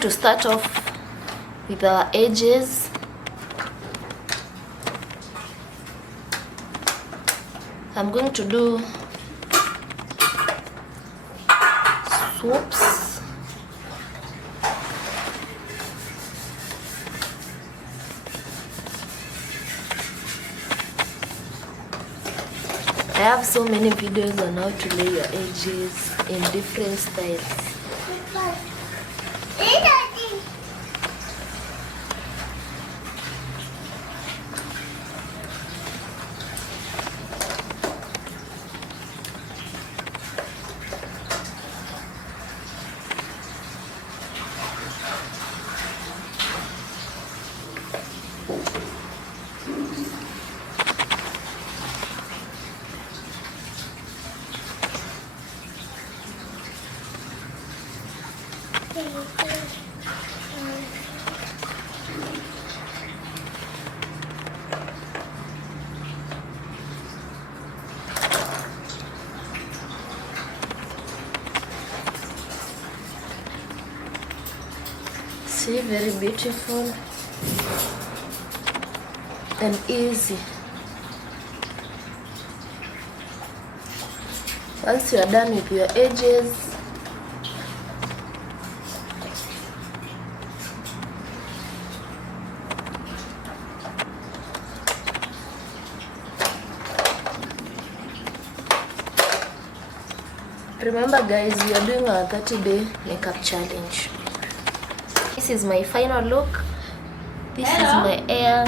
To start off with our edges, I'm going to do swoops. I have so many videos on how to lay your edges in different styles. See, very beautiful and easy. Once you are done with your edges, remember guys, we are doing our 30-day makeup challenge. This is my final look. This is my hair.